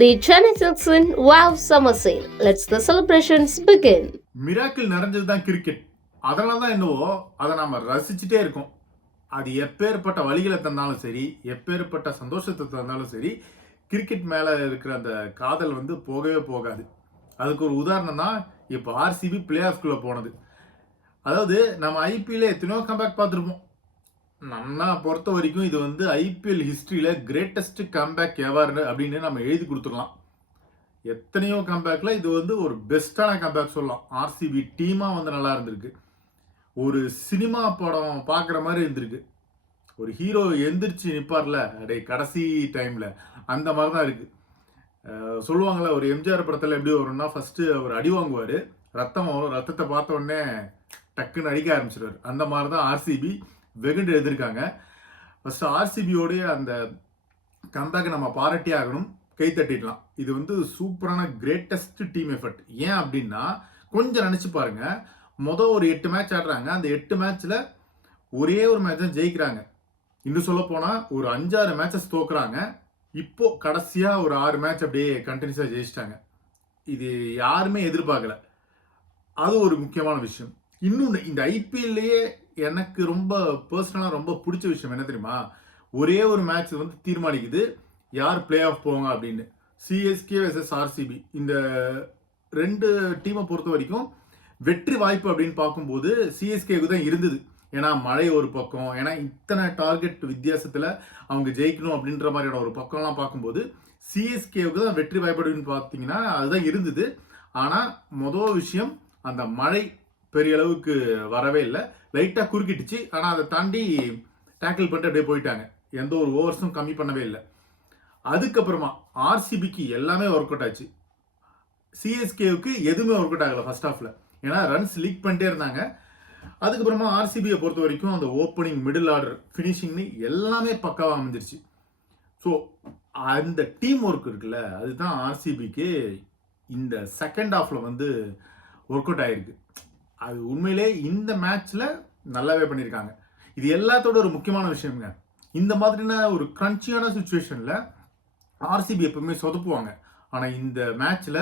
The Chennai Silks in Wow Summer Sale. Let's the celebrations begin. Miracle நிறைஞ்சது தான் cricket. அதனால தான் என்னவோ அதை நம்ம ரசிச்சுட்டே இருக்கோம். அது எப்பேற்பட்ட வழிகளை தந்தாலும் சரி, எப்பேற்பட்ட சந்தோஷத்தை தந்தாலும் சரி, கிரிக்கெட் மேலே இருக்கிற அந்த காதல் வந்து போகவே போகாது. அதுக்கு ஒரு உதாரணம் தான் இப்போ ஆர்சிபி பிளே ஆஃப்குள்ளே போனது. அதாவது நம்ம ஐபிஎல்ல எத்தனையோ கம்பேக் பார்த்துருப்போம். நம்ம பொறுத்த வரைக்கும் இது வந்து ஐபிஎல் ஹிஸ்ட்ரியில் கிரேட்டஸ்ட் கம்பேக் எவர் அப்படின்னு நம்ம எழுதி கொடுத்துடலாம். எத்தனையோ கம்பேக்ல இது வந்து ஒரு பெஸ்டான கம்பேக் சொல்லலாம். ஆர்சிபி டீமாக வந்து நல்லா இருந்திருக்கு. ஒரு சினிமா படம் பார்க்குற மாதிரி இருந்திருக்கு. ஒரு ஹீரோ எந்திரிச்சு நிற்பார்ல அடே கடைசி டைமில், அந்த மாதிரி தான் இருக்குது. சொல்லுவாங்களே ஒரு எம்ஜிஆர் படத்தில் எப்படி வரும்னா ஃபஸ்ட்டு அவர் அடி வாங்குவார், ரத்தம் வரும், ரத்தத்தை பார்த்த உடனே டக்குன்னு அடிக்க ஆரம்பிச்சிடுவார். அந்த மாதிரி தான் ஆர்சிபி வெகுண்டு எழுதியிருக்காங்க. ஃபஸ்ட்டு ஆர்சிபியோடைய அந்த கம்பேக்கை நம்ம பாராட்டி ஆகணும், கை தட்டிடலாம். இது வந்து சூப்பரான கிரேட்டஸ்ட் டீம் எஃபர்ட். ஏன் அப்படின்னா கொஞ்சம் நினச்சி பாருங்க, மொதல் ஒரு 8 மேட்ச் ஆடுறாங்க. அந்த 8 மேட்ச்சில் ஒரே ஒரு மேட்ச் தான் ஜெயிக்கிறாங்க. இன்னும் சொல்ல போனால் ஒரு 5-6 மேட்சஸ் தோக்குறாங்க. இப்போ கடைசியாக ஒரு 6 மேட்ச் அப்படியே கண்டினியூஸாக ஜெயிச்சிட்டாங்க. இது யாருமே எதிர்பார்க்கல. அது ஒரு முக்கியமான விஷயம். இன்னொன்று, இந்த ஐபிஎல்லையே எனக்கு ரொம்ப பர்சனலாக ரொம்ப பிடிச்ச விஷயம் என்ன தெரியுமா? ஒரே ஒரு மேட்ச் வந்து தீர்மானிக்குது யார் பிளே ஆஃப் போவாங்க அப்படின்னு. சிஎஸ்கே வெர்சஸ் ஆர்சிபி, இந்த 2 டீமை பொறுத்த வரைக்கும் வெற்றி வாய்ப்பு அப்படின்னு பார்க்கும்போது சிஎஸ்கேவுக்கு தான் இருந்தது. ஏன்னா மழை ஒரு பக்கம், ஏன்னா இத்தனை டார்கெட் வித்தியாசத்தில் அவங்க ஜெயிக்கணும் அப்படின்ற மாதிரியான ஒரு பக்கம்லாம் பார்க்கும்போது சிஎஸ்கேவுக்கு தான் வெற்றி வாய்ப்பு அப்படின்னு பார்த்தீங்கன்னா அதுதான் இருந்தது. ஆனால் மொதல் விஷயம், அந்த மழை பெரிய அளவுக்கு வரவே இல்லை, லைட்டாக குறுக்கிட்டுச்சு. ஆனால் அதை தாண்டி டேக்கிள் பண்ணிட்டு அப்படியே போயிட்டாங்க. எந்த ஒரு ஓவர்ஸும் கம்மி பண்ணவே இல்லை. அதுக்கப்புறமா ஆர்சிபிக்கு எல்லாமே ஒர்க் அவுட் ஆச்சு. சிஎஸ்கேவுக்கு எதுவுமே ஒர்க் அவுட் ஆகலை ஃபர்ஸ்ட் ஹாஃபில். ஏன்னா ரன்ஸ் லீக் பண்ணிட்டே இருந்தாங்க. அதுக்கப்புறமா ஆர்சிபியை பொறுத்த வரைக்கும் அந்த ஓப்பனிங், மிடில் ஆர்டர், ஃபினிஷிங்னு எல்லாமே பக்காவாக அமைஞ்சிருச்சு. ஸோ அந்த டீம் ஒர்க் இருக்குல்ல, அதுதான் ஆர்சிபிக்கு இந்த செகண்ட் ஹாஃபில் வந்து ஒர்க் அவுட் ஆகிருக்கு. அது உண்மையிலே இந்த மேட்ச்சில் நல்லாவே பண்ணியிருக்காங்க. இது எல்லாத்தோட ஒரு முக்கியமான விஷயம்ங்க. இந்த மாதிரியான ஒரு கிரன்ச்சியான சுச்சுவேஷனில் ஆர்சிபி எப்பவுமே சொதப்புவாங்க. ஆனால் இந்த மேட்ச்சில்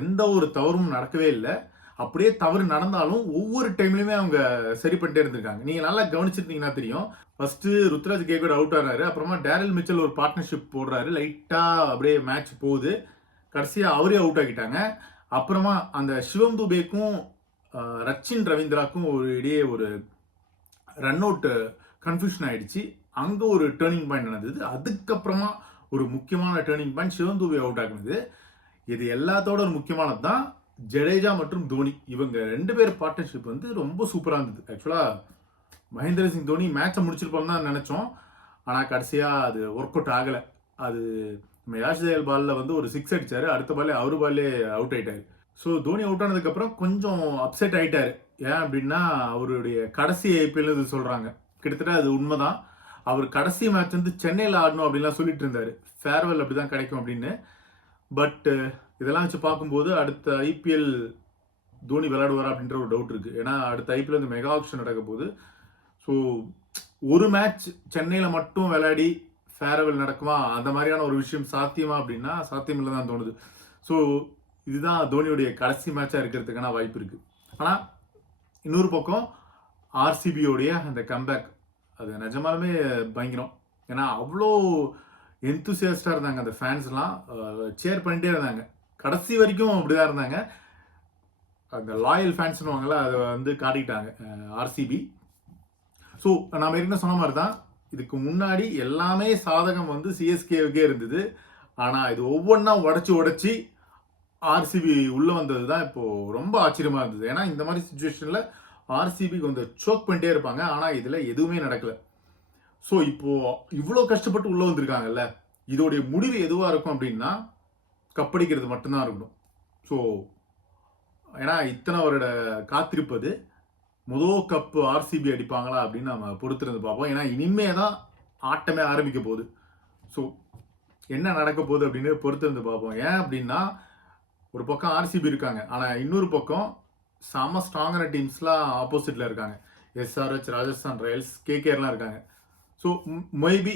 எந்த ஒரு தவறும் நடக்கவே இல்லை. அப்படியே தவறு நடந்தாலும் ஒவ்வொரு டைம்லையுமே அவங்க சரி பண்ணிட்டே இருந்திருக்காங்க. நீங்கள் நல்லா கவனிச்சிருந்தீங்கன்னா தெரியும். ஃபஸ்ட்டு ருத்ராஜ் கேக்வாட் அவுட் ஆனாரு, அப்புறமா டேரல் மிச்சல் ஒரு பார்ட்னர்ஷிப் போடுறாரு, லைட்டாக அப்படியே மேட்ச் போகுது, கடைசியாக அவரே அவுட் ஆகிட்டாங்க. அப்புறமா அந்த சிவம் துபேக்கும் ரச்சின் ரவீந்திராக்கும் ஒரு இடையே ஒரு ரன் அவுட் கன்ஃபியூஷன் ஆயிடுச்சு. அங்கே ஒரு டேர்னிங் பாயிண்ட் நடந்தது. அதுக்கப்புறமா ஒரு முக்கியமான டேர்னிங் பாயிண்ட் சிவம் துபே அவுட் ஆகுனது. இது எல்லாத்தோட ஒரு முக்கியமானது தான் ஜடேஜா மற்றும் தோனி. இவங்க 2 பேர் பார்ட்னர்ஷிப் வந்து ரொம்ப சூப்பராக இருந்தது. ஆக்சுவலாக மகேந்திர சிங் தோனி மேட்சை முடிச்சிருப்போம் தான் நினச்சோம். ஆனால் கடைசியாக அது ஒர்க் அவுட் ஆகலை. அது நம்ம யாஷ்தேல் பாலில் வந்து ஒரு 6 அடித்தார், அடுத்த பாலே அவர் பாலே அவுட் ஆகிட்டார். ஸோ தோனி அவுட் ஆனதுக்கப்புறம் கொஞ்சம் அப்செட் ஆகிட்டார். ஏன் அப்படின்னா அவருடைய கடைசி ஐபிஎல் இது சொல்கிறாங்க. கிட்டத்தட்ட அது உண்மைதான். அவர் கடைசி மேட்ச் வந்து சென்னையில் ஆடணும் அப்படின்லாம் சொல்லிட்டு இருந்தார். ஃபேர்வெல் அப்படி தான் கிடைக்கும் அப்படின்னு. பட் இதெல்லாம் வச்சு பார்க்கும்போது அடுத்த ஐபிஎல் தோனி விளையாடுவாரா அப்படின்ற ஒரு டவுட் இருக்குது. ஏன்னா அடுத்த ஐபிஎல் வந்து மெகா ஆக்ஷன் நடக்க போகுது. ஸோ ஒரு மேட்ச் சென்னையில் மட்டும் விளையாடி ஃபேர்வெல் நடக்குமா, அந்த மாதிரியான ஒரு விஷயம் சாத்தியமா அப்படின்னா சாத்தியம் இல்லை தான் தோணுது. ஸோ இதுதான் தோனியுடைய கடைசி மேட்சாக இருக்கிறதுக்கான வாய்ப்பு இருக்குது. ஆனால் இன்னொரு பக்கம் ஆர்சிபியோடைய அந்த கம்பேக், அது நிஜமாலுமே பயங்கரம். ஏன்னா அவ்வளோ எந்தூசியாஸ்டாக இருந்தாங்க அந்த ஃபேன்ஸ்லாம், சேர் பண்ணிட்டே இருந்தாங்க. கடைசி வரைக்கும் அப்படிதான் இருந்தாங்க. அந்த லாயல் ஃபேன்ஸ்னுவாங்களா, அதை வந்து காட்டிக்கிட்டாங்க ஆர்சிபி. ஸோ நாம் ஏற்கனவே சொன்ன மாதிரி தான், இதுக்கு முன்னாடி எல்லாமே சாதகம் வந்து சிஎஸ்கேவுக்கே இருந்தது. ஆனால் இது ஒவ்வொன்றா உடச்சி ஆர்சிபி உள்ளே வந்தது தான் இப்போது ரொம்ப ஆச்சரியமாக இருந்தது. ஏன்னா இந்த மாதிரி சுச்சுவேஷனில் ஆர்சிபி கொஞ்சம் சோக் பண்ணிட்டே இருப்பாங்க. ஆனால் இதில் எதுவுமே நடக்கலை. ஸோ இப்போது இவ்வளோ கஷ்டப்பட்டு உள்ளே வந்திருக்காங்கல்ல, இதோடைய முடிவு எதுவாக இருக்கும் அப்படின்னா கப்படிக்கிறது மட்டும்தான் இருக்கணும். ஸோ ஏன்னா இத்தனை வருட காத்திருப்பது, முதல் கப்பு ஆர்சிபி அடிப்பாங்களா அப்படின்னு நம்ம பொறுத்திருந்து பார்ப்போம். ஏன்னா இனிமே தான் ஆட்டமே ஆரம்பிக்க போகுது. ஸோ என்ன நடக்க போகுது அப்படின்னு பொறுத்திருந்து பார்ப்போம். ஏன் அப்படின்னா ஒரு பக்கம் ஆர்சிபி இருக்காங்க, ஆனால் இன்னொரு பக்கம் செம ஸ்ட்ராங்கான டீம்ஸ்லாம் ஆப்போசிட்டில் இருக்காங்க. எஸ்ஆர்ஹெச், ராஜஸ்தான் ராயல்ஸ், கேகேஆர்லாம் இருக்காங்க. ஸோ மேபி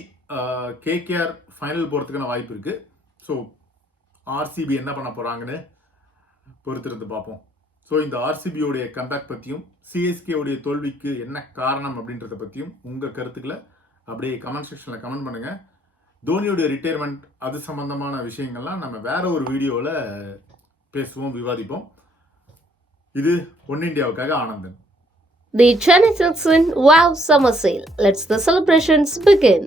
கேகேஆர் ஃபைனல் போகிறதுக்கான வாய்ப்பு இருக்குது. ஸோ ஆர்சிபி என்ன பண்ண போகிறாங்கன்னு பொறுத்திருந்து பார்ப்போம். ஸோ இந்த ஆர்சிபியோடைய கம்பேக் பற்றியும் சிஎஸ்கேவுடைய தோல்விக்கு என்ன காரணம் அப்படின்றத பற்றியும் உங்கள் கருத்துக்களை அப்படியே கமெண்ட் செக்ஷனில் கமெண்ட் பண்ணுங்கள். தோனியோடைய ரிட்டையர்மெண்ட் அது சம்பந்தமான விஷயங்கள்லாம் நம்ம வேற ஒரு வீடியோவில் பேசுவோம், விவாதிப்போம். இது ஒன் இந்தியாவுக்காக Anandan. The Chennai Silks in Wow Summer Sale. Let's the celebrations begin.